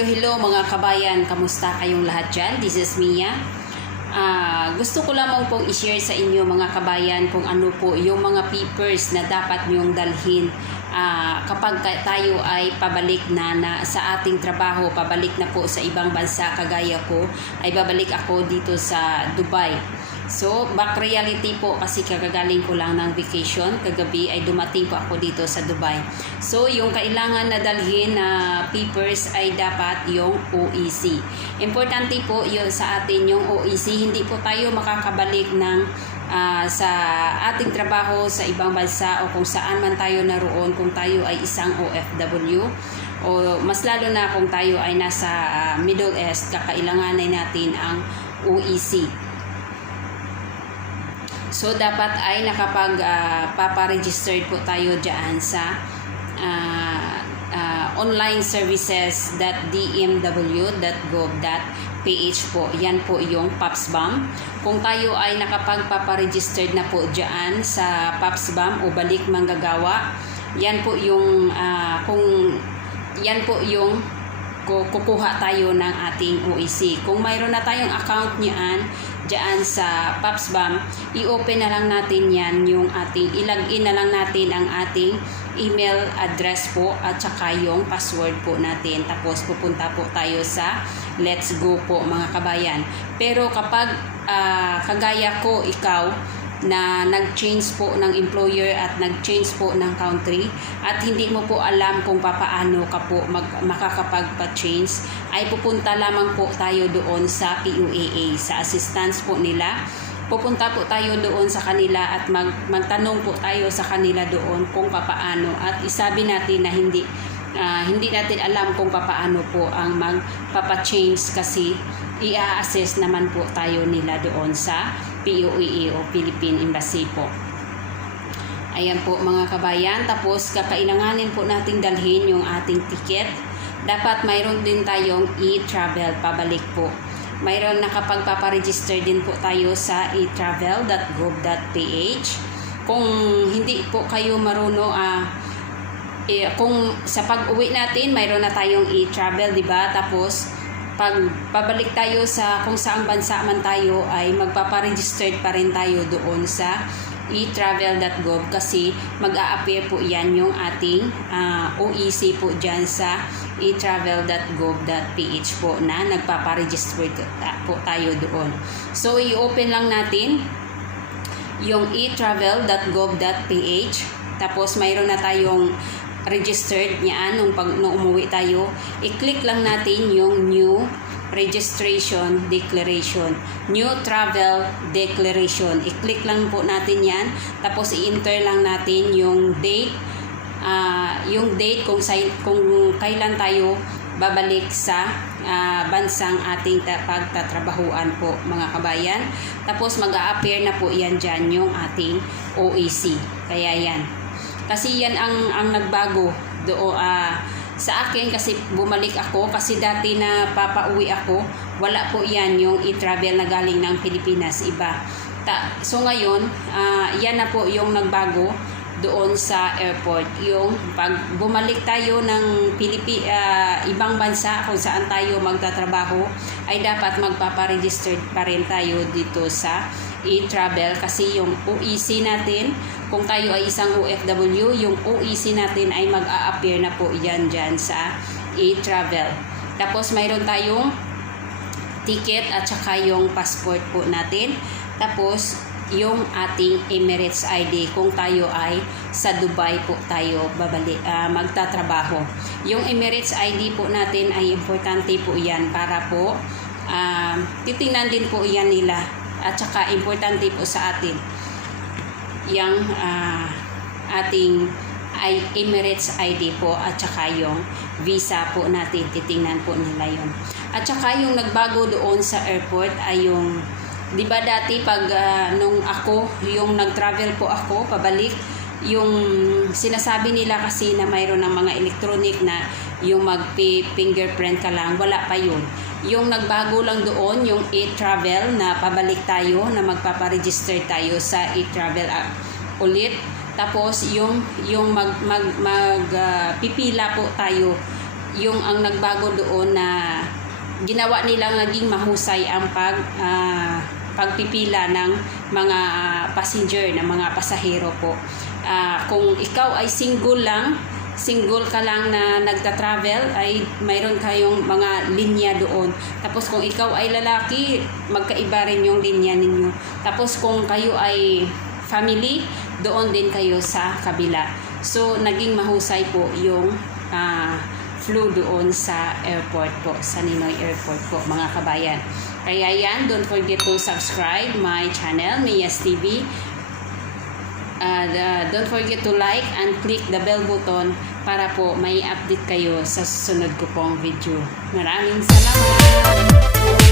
Hello mga kabayan, kamusta kayong lahat dyan? This is Mia. Gusto ko lamang pong i-share sa inyo mga kabayan kung ano po yung mga papers na dapat nyong dalhin kapag tayo ay pabalik na sa ating trabaho, pabalik na po sa ibang bansa kagaya ko, ay babalik ako dito sa Dubai. So, back reality po kasi kagagaling ko lang ng vacation. Kagabi ay dumating po ako dito sa Dubai. So, yung kailangan na dalhin na papers ay dapat yung OEC. Importante po yun sa atin yung OEC. Hindi po tayo makakabalik ng sa ating trabaho sa ibang bansa o kung saan man tayo naroon kung tayo ay isang OFW. O mas lalo na kung tayo ay nasa Middle East, kakailanganin natin ang OEC. So, dapat ay paparegistered po tayo dyan sa onlineservices.dmw.gov.ph po. Yan po yung PAPSBAM. Kung tayo ay nakapagpaparegistered na po dyan sa PAPSBAM o balik manggagawa, yan po yung kukuha tayo ng ating OEC. Kung mayroon na tayong account niyan dyan sa PAPSBAM, i-open na lang natin yan yung ating, ilag-in na lang natin ang ating email address po at saka yung password po natin. Tapos pupunta po tayo sa Let's Go po mga kabayan. Pero kapag kagaya ko, ikaw, na nag-change po ng employer at nag-change po ng country at hindi mo po alam kung papaano ka po makakapagpa-change, ay pupunta lamang po tayo doon sa PUAA, sa assistance po nila. Pupunta po tayo doon sa kanila at magtanong po tayo sa kanila doon kung papaano, at isabi natin na hindi natin alam kung papaano po ang magpapa-change kasi i-assess naman po tayo nila doon sa PUAA o Philippine Embassy po. Ayan po mga kabayan. Tapos kakailanganin po nating dalhin yung ating ticket. Dapat mayroon din tayong e-travel pabalik po. Mayroon nakapagpaparegister din po tayo sa e-travel.gov.ph. Kung hindi po kayo marunong kung sa pag-uwi natin mayroon na tayong e-travel, di ba? Tapos pag pabalik tayo sa kung saang bansa man tayo ay magpaparegistered pa rin tayo doon sa e-travel.gov kasi mag-a-appear po yan yung ating OEC po dyan sa e-travel.gov.ph po na nagpaparegister po tayo doon. So, i-open lang natin yung e-travel.gov.ph, tapos mayroon na tayong registered niyan nung umuwi tayo. I-click lang natin yung new registration declaration, new travel declaration. I-click lang po natin yan, tapos i-enter lang natin yung date kung kailan tayo babalik sa bansang ating pagtatrabahuan po mga kabayan. Tapos mag-a-appear na po yan dyan yung ating OEC. Kaya yan, kasi yan ang nagbago sa akin kasi bumalik ako kasi dati na papauwi ako, wala po yan yung e-travel na galing ng Pilipinas, iba. So ngayon, yan na po yung nagbago doon sa airport. Yung pag bumalik tayo ng ibang bansa kung saan tayo magtatrabaho, ay dapat magpaparegister pa rin tayo dito sa e-travel kasi yung OEC natin, kung tayo ay isang OFW, yung OEC natin ay mag-a-appear na po yan dyan sa e-travel. Tapos mayroon tayong ticket at saka yung passport po natin. Tapos yung ating Emirates ID kung tayo ay sa Dubai po tayo magtatrabaho. Yung Emirates ID po natin ay importante po yan para po titingnan din po yan nila. At saka importante po sa atin yung ating Emirates ID po at saka yung visa po natin, titingnan po nila yun. At saka yung nagbago doon sa airport ay yung, di ba dati pag nung ako, yung nag-travel po ako pabalik, yung sinasabi nila kasi na mayroon ng mga electronic na yung mag-fingerprint ka lang, wala pa yun. Yung nagbago lang doon, yung e-travel na pabalik tayo, na magpaparegister tayo sa e-travel ulit. Tapos yung pipila po tayo yung ang nagbago doon na ginawa nilang naging mahusay ang pagpipila ng mga passenger, ng mga pasahero po. Kung ikaw ay single ka lang na nagta-travel, ay mayroon kayong mga linya doon. Tapos kung ikaw ay lalaki, magkaiba rin yung linya ninyo. Tapos kung kayo ay family, doon din kayo sa kabila. So naging mahusay po yung flu doon sa airport po, sa Ninoy Airport po, mga kabayan. Kaya yan, don't forget to subscribe my channel, Mia's TV. Don't forget to like and click the bell button para po may update kayo sa susunod ko pong video. Maraming salamat!